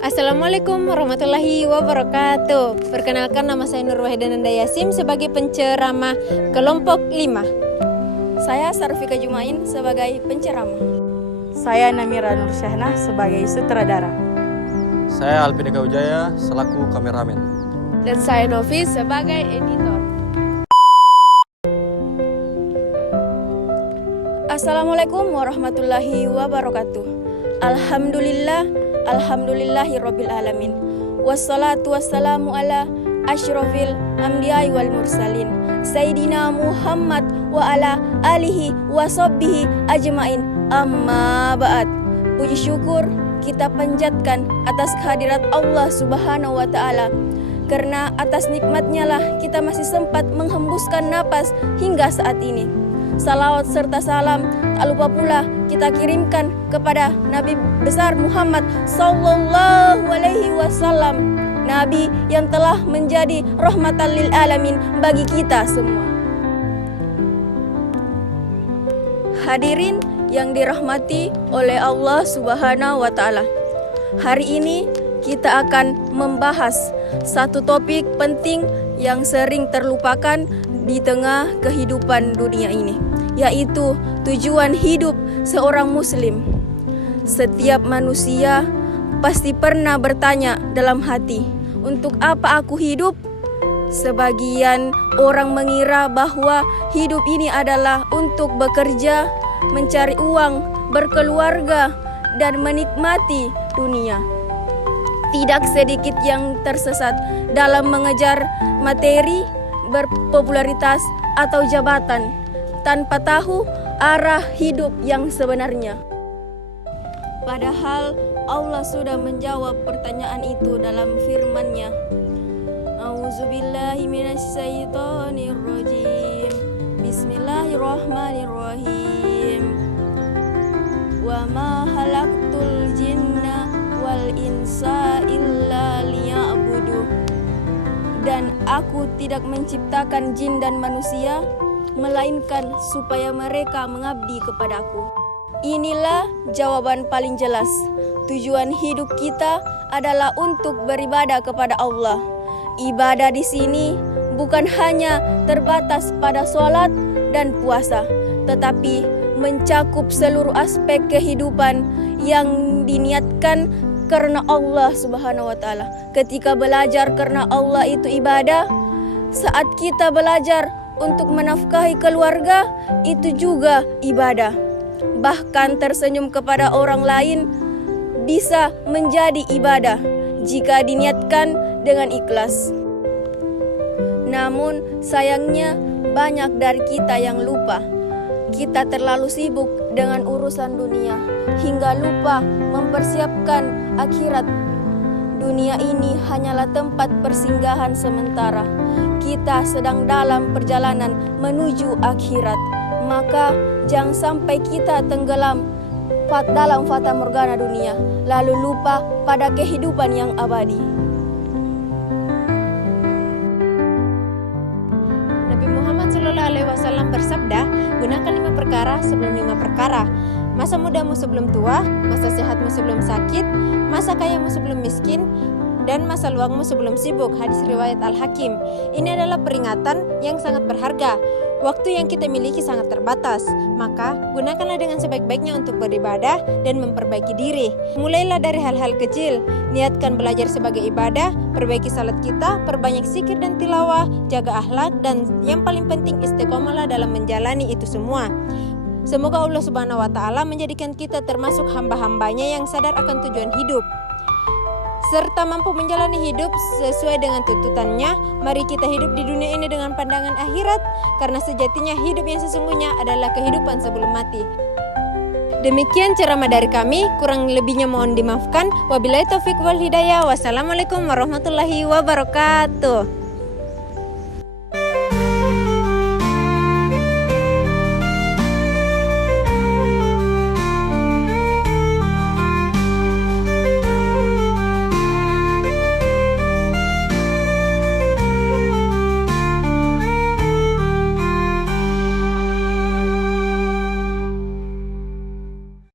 Assalamualaikum warahmatullahi wabarakatuh. Perkenalkan, nama saya Nur Wahida Nanda Yasim sebagai penceramah kelompok 5. Saya Sarfika Jumain sebagai penceramah. Saya Namira Nur Syahna sebagai sutradara. Saya Alvin Eka Wijaya selaku kameramen. Dan saya Novi sebagai editor. Assalamualaikum warahmatullahi wabarakatuh. Alhamdulillahirabbil alamin. Wassalatu wassalamu ala asyrafil anbiya'i wal mursalin. Sayyidina Muhammad wa ala alihi wa sahbihi ajmain. Amma ba'd. Puji syukur kita panjatkan atas kehadirat Allah Subhanahu wa taala. Karena atas nikmatnya lah kita masih sempat menghembuskan napas hingga saat ini. Salawat serta salam tak lupa pula kita kirimkan kepada Nabi besar Muhammad sallallahu alaihi wasallam, Nabi yang telah menjadi rahmatan lil alamin bagi kita semua. Hadirin yang dirahmati oleh Allah Subhanahu wa taala. Hari ini kita akan membahas satu topik penting yang sering terlupakan di tengah kehidupan dunia ini, yaitu tujuan hidup seorang muslim. Setiap manusia pasti pernah bertanya dalam hati, untuk apa aku hidup? Sebagian orang mengira bahwa hidup ini adalah untuk bekerja, mencari uang, berkeluarga, dan menikmati dunia. Tidak sedikit yang tersesat dalam mengejar materi, berpopularitas, atau jabatan tanpa tahu arah hidup yang sebenarnya. Padahal Allah sudah menjawab pertanyaan itu dalam firman-Nya. A'udzubillahi minasyaitonirrajim. Bismillahirrahmanirrahim. Wa ma khalaqtul jinna wal insa illa liya'budu. Dan aku tidak menciptakan jin dan manusia melainkan supaya mereka mengabdi kepadaku. Inilah jawaban paling jelas. Tujuan hidup kita adalah untuk beribadah kepada Allah. Ibadah di sini bukan hanya terbatas pada sholat dan puasa, tetapi mencakup seluruh aspek kehidupan yang diniatkan karena Allah Subhanahu wa taala. Ketika belajar karena Allah itu ibadah. Saat kita belajar untuk menafkahi keluarga, itu juga ibadah. Bahkan tersenyum kepada orang lain bisa menjadi ibadah jika diniatkan dengan ikhlas. Namun sayangnya banyak dari kita yang lupa. Kita terlalu sibuk dengan urusan dunia hingga lupa mempersiapkan akhirat. Dunia ini hanyalah tempat persinggahan sementara. Kita sedang dalam perjalanan menuju akhirat. Maka jangan sampai kita tenggelam dalam fata morgana dunia, lalu lupa pada kehidupan yang abadi. Nabi Muhammad SAW bersabda, gunakan 5 perkara sebelum 5 perkara. Masa mudamu sebelum tua, masa sehatmu sebelum sakit, masa kayamu sebelum miskin, dan masa luangmu sebelum sibuk. Hadis riwayat Al-Hakim. Ini adalah peringatan yang sangat berharga. Waktu yang kita miliki sangat terbatas, maka gunakanlah dengan sebaik-baiknya untuk beribadah dan memperbaiki diri. Mulailah dari hal-hal kecil. Niatkan belajar sebagai ibadah, perbaiki salat kita, perbanyak zikir dan tilawah, jaga akhlak, dan yang paling penting istiqomahlah dalam menjalani itu semua. Semoga Allah Subhanahu wa taala menjadikan kita termasuk hamba-hambanya yang sadar akan tujuan hidup serta mampu menjalani hidup sesuai dengan tuntutannya. Mari kita hidup di dunia ini dengan pandangan akhirat, karena sejatinya hidup yang sesungguhnya adalah kehidupan sebelum mati. Demikian ceramah dari kami, kurang lebihnya mohon dimaafkan. Wabillahi taufik wal hidayah. Wassalamualaikum warahmatullahi wabarakatuh.